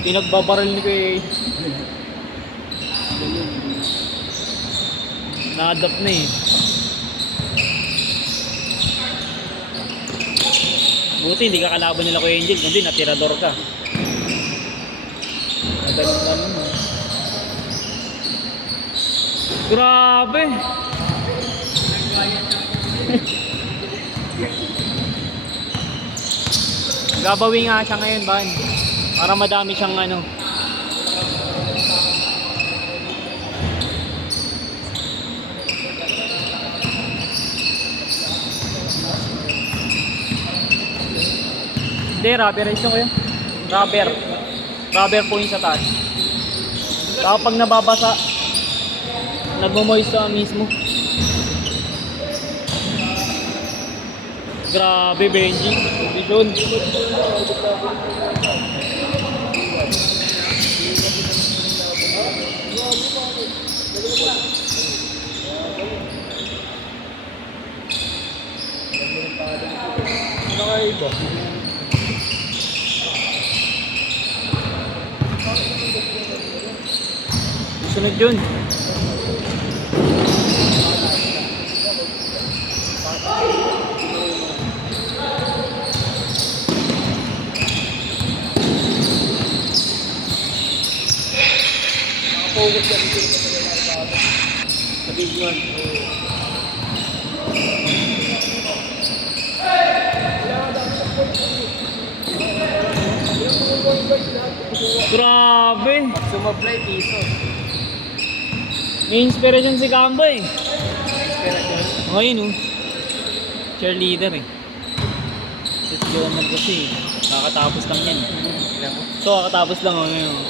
Pinagbabaril ni Kuya AJ. Na-adapt na eh. Buti hindi ka kalaban nila Kuya Angel, kundi natirador ka. Ganun. Grabe. Gabawi nga siya ngayon, Ban. Para madami siyang ano. Hindi, rubberize yung kayo. Rubber po yung sa taas. Tapos pag nababasa, nagmo-moist sa mismo. Grabe, Benji. Kondisyon. Nakaiba. Sunod yun. Nakapugod yan. Sa big one. Grabe. Sumablay piso. May inspiration si Kambo eh. Inspiration. Oh, yun oh. Cheerleader eh. Let's go naman kasi. Kakatapos lang yan. So, kakatapos lang oh. Yun, oh.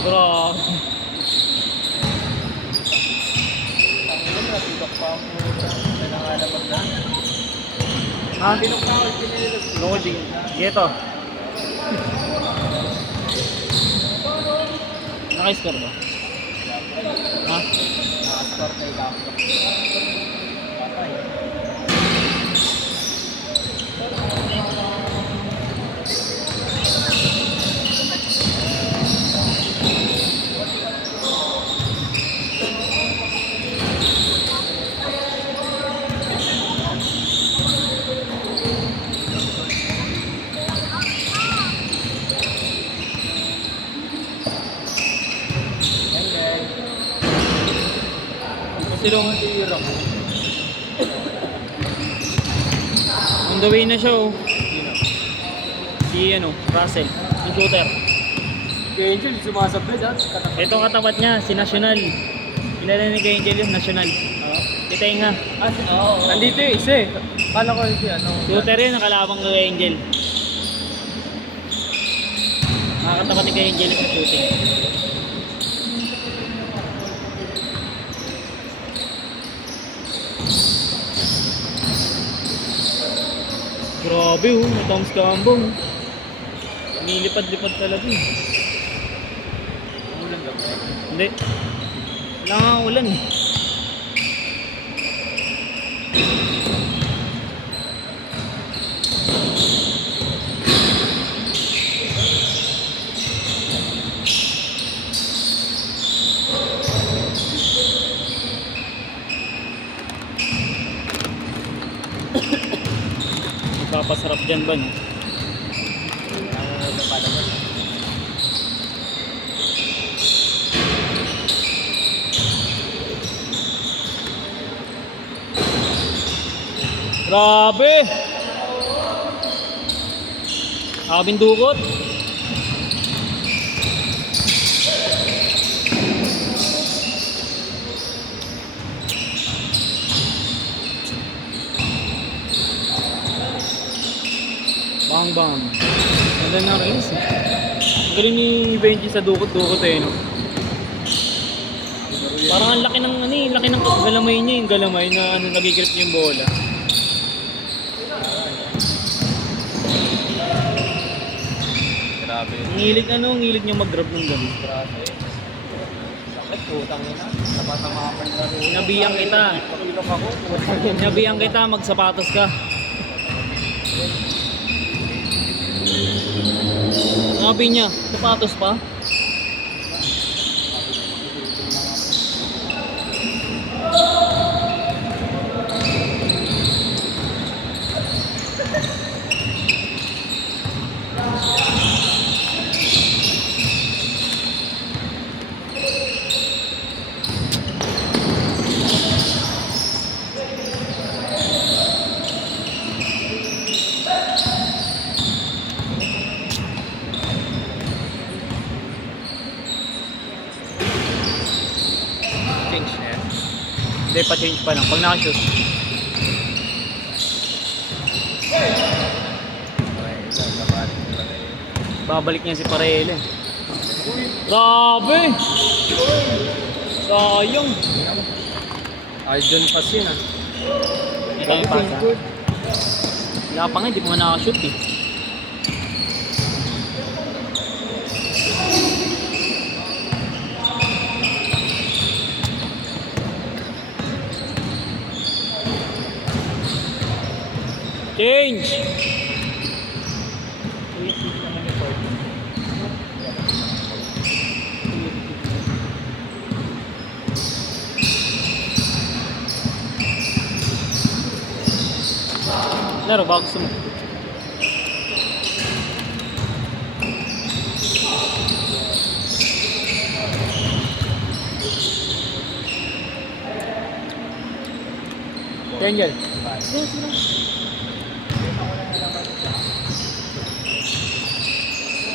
Bro. Ha? Loading. Ito. Naka-score ba? Ha? Naka-score kay Kambo. Silong tira ko. On the way na siya oh. Si ano, Russell, yung shooter. Kay Angel, sumasablay dahil katapat. Ito katapat niya, si National. Kilala ni Kay Angel yung National. Si Tenga. Oo. Nandito yung isa eh. Kala ko yung ano. Shooter yun, nakalabang kay Angel. Nakakatapat ni Kay Angel sa shooting. Grabe oh, matams kambong. Nilipad-lipad talaga eh. Ulan ba? Hindi. Wala nga ulan eh. Magpapasarap dyan ba no? Grabe! Nakabing dukot. Bang bang. Ganda na rin. Ang galing ni Benji sa dukot-dukot eh, no? Parang ang laki ng ano eh, laki ng galamay niya, yung galamay na ano, nagigirip yung bola. Grabe. Ang hilig niya mag-drop ng gabi. Grabe. Sakit, putang ina. Napasama ka ng laro. Sinabihan kita. Pakilok ako. Sinabihan kita, magsapatos ka. Sabi niya, sapatos pa? Change na yan. Hindi, pa-change pa lang. Pag nakashoot. Babalik niya si Parele. Grabe! Sayang! Arjun Pass yun ah. Ikaw yung pasa. Wala pa nga, hindi ko nga nakashoot eh. Change! Laro, bago gusto mo. Angel.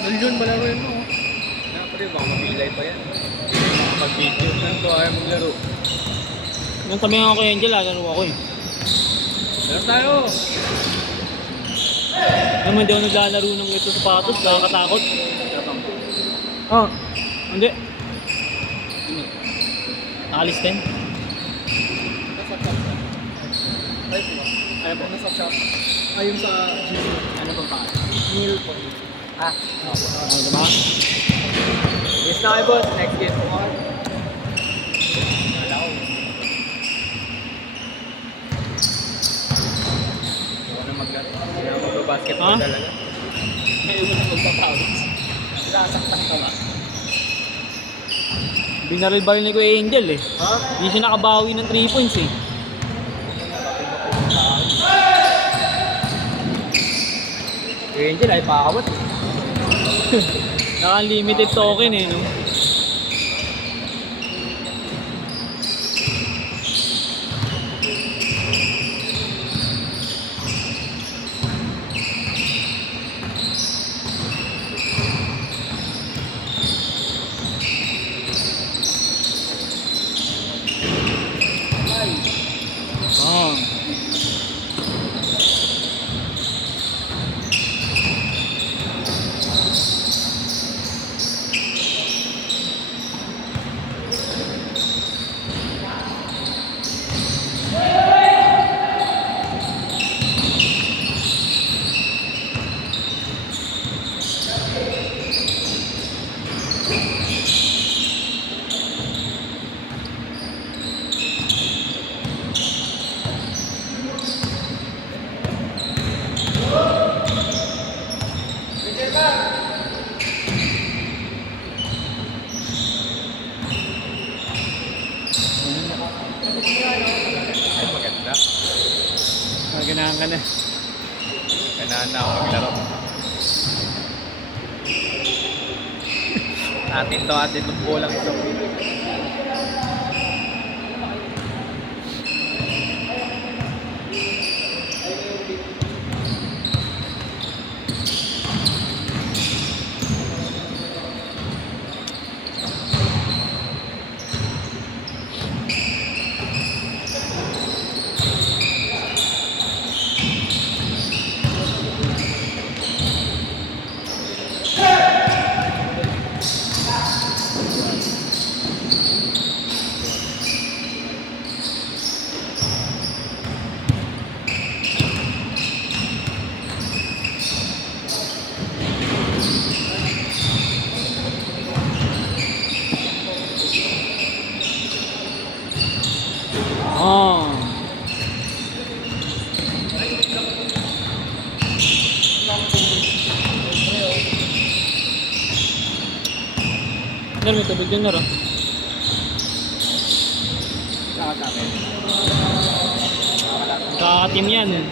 Nalyon ba laro yun mo? Napre, baka mapilay pa yan. Pag-video lang to, ayaw maglaro. Nung sabi nga ako kay Angel, laro ako eh. Laro tayo! Naman hindi ako naglalaro ng ito sapatos, nakakatakot. Ah, hindi. Nakalis 10. Nasa shop. Ay po. Ano po? Nasa shop. Ayun sa GC. Ano bang pangalan? Neil po. Ah. Ano diba? Yes na kayo boss. Next game po kayo. Wala ko. Huwag na maglaro. Hindi na magbabasketball Ha? talaga. May ulo na magpapawis. Sasaktan ka ba? Binaril-baril ni Kuya Angel eh. Ha? Hindi siya nakabawi ng 3 points eh. Angel ay pakawat. Naka-unlimited token eh, no? Oh. Ay maganda. Maganahan ka na. Kailangan na ako maglaro. Atin itong bolang ito. Ner, may tubig dun, Ner. Oh. Nakatapin. Kakatim yan.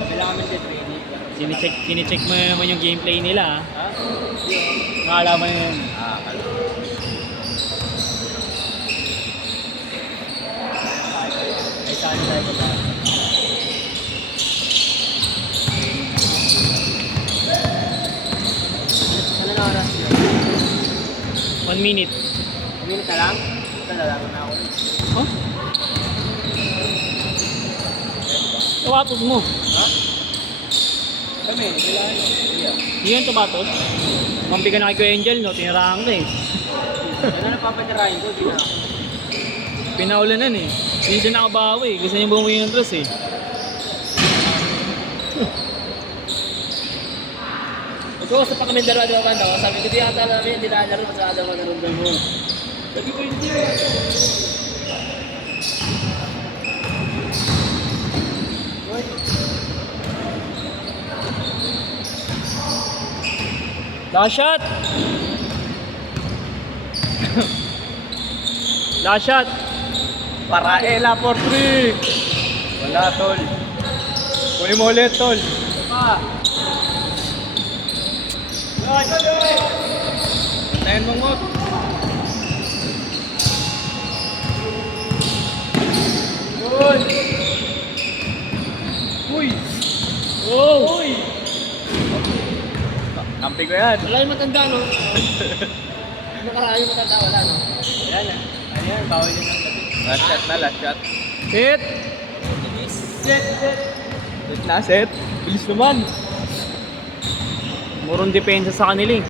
Kabila kami din training. Sinicheck mo naman yung gameplay nila. Ha? Nakalaman yun. Ay, saan tayo ba? Ano na oras yun? 1 minute. Minute ka lang? Talalaman na ako. Oh? Tawatos mo. Ha? Kami, kailangan yun. Hindi yan tawatos. Mampi ka na kay Kuya Angel, no? Tinirahan ka eh. Ano na papatirahin ko? Di na ako. Pinaulanan eh. Hindi siya nakabawi. Gusto niya bumuwi ng dress eh. Mag-uusap pa kami dalawa banda ko. Sabi ko, di ata namin hindi nakalaro sa adaw magandang mo. Sabi ko, hindi. Uy. Last shot! Last shot! Paraela for 3. Wala, tol. Kunin mo ulit, tol. Pa. Tayin mo mo. Uy! Uy! Oh! Uy! Kampi ko yan. Wala yung matanda no? Makarami matanda, wala no? Ayan yan. Ayan, bawal yun ng gabi. Last shot na, last shot. Hit! Set! Set na, set. Bilis naman. Murong depensa sa kanila eh.